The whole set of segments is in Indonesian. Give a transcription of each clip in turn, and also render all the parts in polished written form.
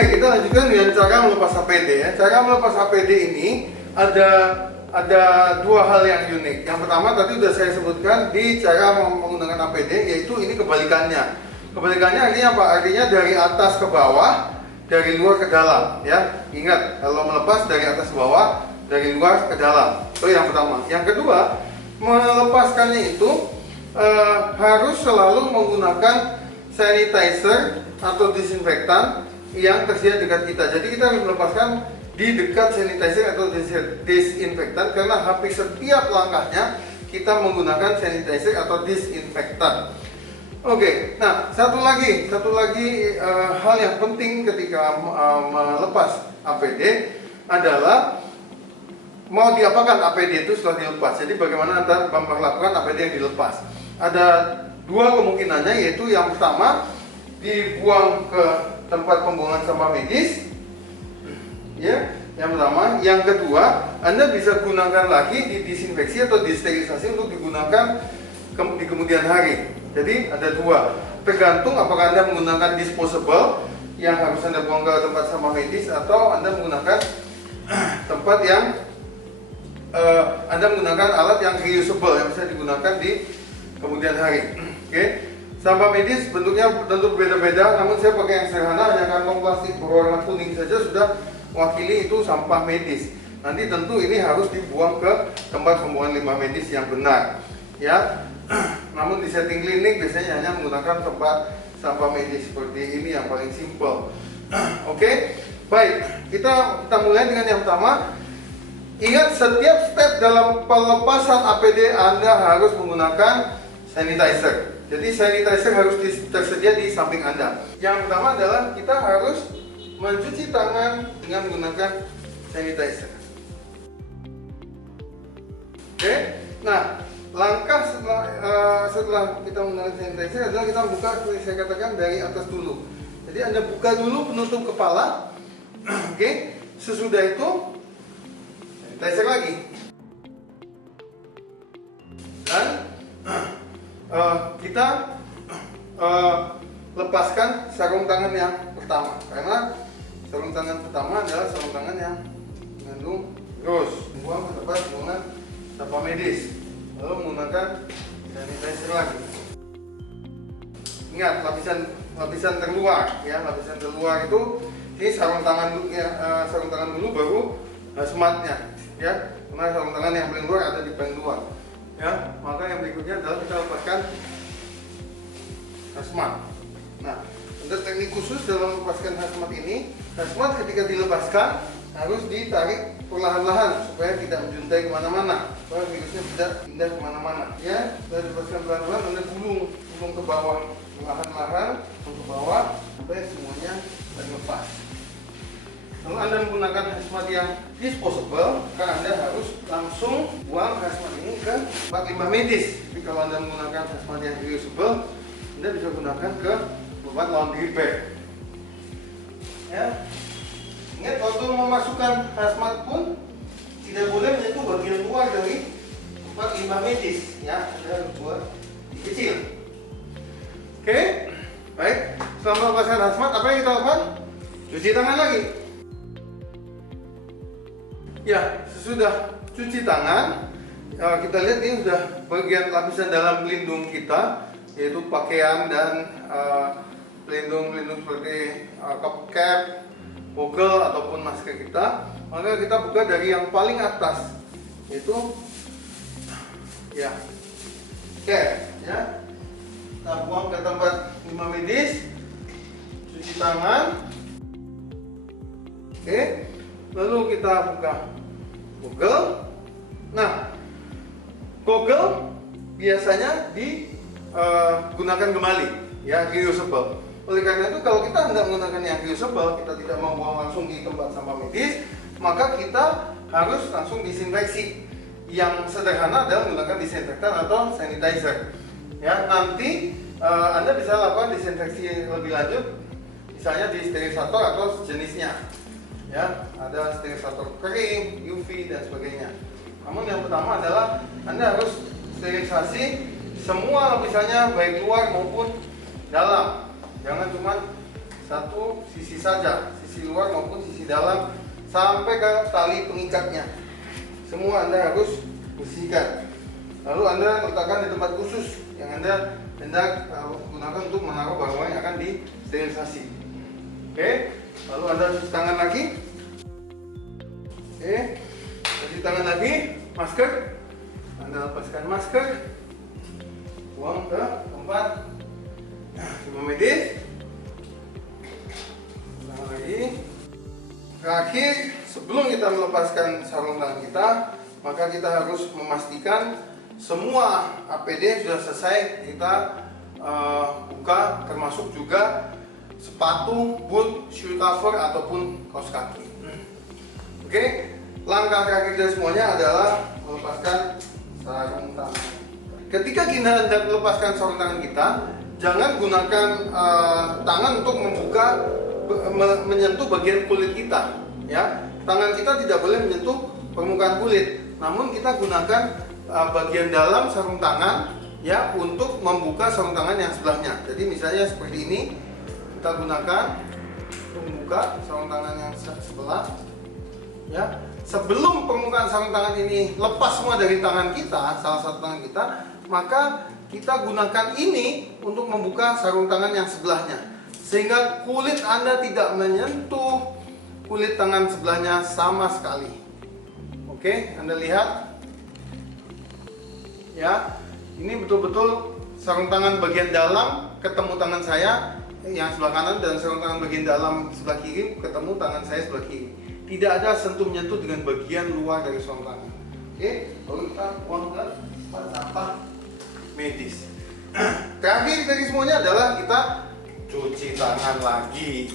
Baik, kita lanjutkan dengan cara melepas APD ya. Cara melepas APD ini ada dua hal yang unik. Yang pertama tadi sudah saya sebutkan di cara menggunakan APD, yaitu ini kebalikannya. Kebalikannya artinya apa? Artinya dari atas ke bawah, dari luar ke dalam ya. Ingat, kalau melepas dari atas ke bawah, dari luar ke dalam. Itu yang pertama. Yang kedua, melepaskannya itu harus selalu menggunakan sanitizer atau disinfektan yang tersedia dekat kita. Jadi kita harus melepaskan di dekat sanitizer atau disinfektan, karena hampir setiap langkahnya kita menggunakan sanitizer atau disinfektan. Oke, nah satu lagi hal yang penting ketika melepas APD adalah mau diapakan APD itu setelah dilepas. Jadi bagaimana Anda memperlakukan APD yang dilepas? Ada dua kemungkinannya, yaitu yang pertama dibuang ke tempat pembuangan sampah medis, ya, yang pertama. Yang kedua, Anda bisa gunakan lagi didisinfeksi atau disterilisasi untuk digunakan di kemudian hari. Jadi ada dua, tergantung apakah Anda menggunakan disposable yang harus Anda buang ke tempat sampah medis, atau Anda menggunakan tempat yang Anda menggunakan alat yang reusable yang bisa digunakan di kemudian hari. Oke. Sampah medis bentuknya tentu berbeda-beda, namun saya pakai yang sederhana, hanya kantong plastik berwarna kuning saja sudah mewakili itu sampah medis. Nanti tentu ini harus dibuang ke tempat pembuangan limbah medis yang benar, ya. Namun di setting klinik biasanya hanya menggunakan tempat sampah medis seperti ini yang paling simple. Oke, baik, kita mulai dengan yang pertama. Ingat, setiap step dalam pelepasan APD Anda harus menggunakan sanitizer. Jadi sanitizer harus tersedia di samping Anda. Yang pertama adalah kita harus mencuci tangan dengan menggunakan sanitizer. Oke, nah langkah setelah kita menggunakan sanitizer adalah kita buka, seperti saya katakan, dari atas dulu. Jadi Anda buka dulu penutup kepala. Oke, sesudah itu sanitizer lagi. Dan kita lepaskan sarung tangan yang pertama, karena sarung tangan pertama adalah sarung tangan yang mengandung virus. Buang ke tempat pembuangan sampah medis, lalu menggunakan sanitizer lagi. Ingat, lapisan terluar ya, lapisan terluar itu ini sarung tangan dulu baru hazmatnya ya, karena sarung tangan yang paling luar ada di paling luar ya. Maka yang berikutnya adalah kita lepaskan hazmat. Nah, untuk teknik khusus dalam melepaskan hazmat ini, hazmat ketika dilepaskan harus ditarik perlahan-lahan supaya tidak menjuntai kemana-mana, supaya virusnya tidak pindah kemana-mana ya. Setelah dilepaskan pelan-pelan, Anda gulung ke bawah, perlahan-lahan ke bawah sampai semuanya terlepas. Kalau Anda menggunakan hazmat yang disposable, maka Anda harus langsung buang hazmat ini ke tempat limbah medis. Tapi kalau Anda menggunakan hazmat yang reusable, Anda bisa gunakan ke tempat laundry bag. Ya. Ingat, waktu memasukkan hazmat pun tidak boleh menyentuh bagian luar dari tempat limbah medis. Ya, Anda harus buat kecil. Oke, baik. Setelah melepaskan hazmat, apa yang kita lakukan? Cuci tangan lagi. Ya, sesudah cuci tangan, kita lihat ini sudah bagian lapisan dalam pelindung kita, yaitu pakaian dan pelindung seperti cap, goggle ataupun masker kita. Maka kita buka dari yang paling atas, yaitu ya cap ya. Kita buang ke tempat limbah medis, cuci tangan. Oke. Lalu kita buka goggle. Nah, goggle biasanya digunakan kembali, ya, reusable. Oleh karena itu, kalau kita tidak menggunakan yang reusable, kita tidak membuang langsung di tempat sampah medis, maka kita harus langsung disinfeksi. Yang sederhana adalah menggunakan disinfektan atau sanitizer. Ya, nanti Anda bisa lakukan disinfeksi lebih lanjut, misalnya di sterilisator atau sejenisnya. Ya, ada sterilisator kering, UV dan sebagainya. Namun yang pertama adalah Anda harus sterilisasi semua lapisannya, baik luar maupun dalam. Jangan cuma satu sisi saja, sisi luar maupun sisi dalam, sampai ke tali pengikatnya. Semua Anda harus bersihkan. Lalu Anda letakkan di tempat khusus yang Anda hendak gunakan untuk menaruh barang-barang yang akan disterilisasi. Oke, lalu Anda cuci tangan lagi. Oke, cuci tangan lagi, masker. Anda lepaskan masker, buang ke tempat timbun medis. Ulang lagi. Terakhir, sebelum kita melepaskan sarung tangan kita, maka kita harus memastikan semua APD sudah selesai kita buka, termasuk juga sepatu, boot, shoe cover ataupun kaos kaki. Oke, langkah terakhir dari semuanya adalah melepaskan sarung tangan. Ketika kita hendak melepaskan sarung tangan kita, jangan gunakan tangan untuk membuka, menyentuh bagian kulit kita. Ya, tangan kita tidak boleh menyentuh permukaan kulit. Namun kita gunakan bagian dalam sarung tangan ya untuk membuka sarung tangan yang sebelahnya. Jadi misalnya seperti ini, kita gunakan untuk membuka sarung tangan yang sebelah. Ya, sebelum permukaan sarung tangan ini lepas semua dari tangan kita, salah satu tangan kita, maka kita gunakan ini untuk membuka sarung tangan yang sebelahnya, sehingga kulit Anda tidak menyentuh kulit tangan sebelahnya sama sekali. Oke, Anda lihat ya, ini betul-betul sarung tangan bagian dalam ketemu tangan saya yang sebelah kanan, dan sarung tangan bagian dalam sebelah kiri ketemu tangan saya sebelah kiri. Tidak ada sentuh-menyentuh dengan bagian luar dari sarung tangan. Oke, lalu kita buang ke tempat sampah medis. Terakhir dari semuanya adalah kita cuci tangan lagi.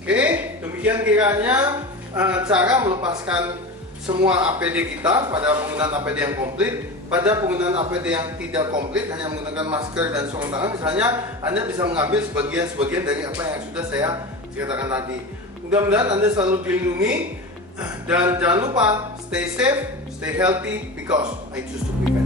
Oke, demikian kiranya cara melepaskan semua APD kita pada penggunaan APD yang komplit. Pada penggunaan APD yang tidak komplit, hanya menggunakan masker dan sarung tangan, misalnya, Anda bisa mengambil sebagian-sebagian dari apa yang sudah saya ceritakan tadi. Mudah-mudahan Anda selalu dilindungi, dan jangan lupa stay safe, stay healthy, because I choose to prevent.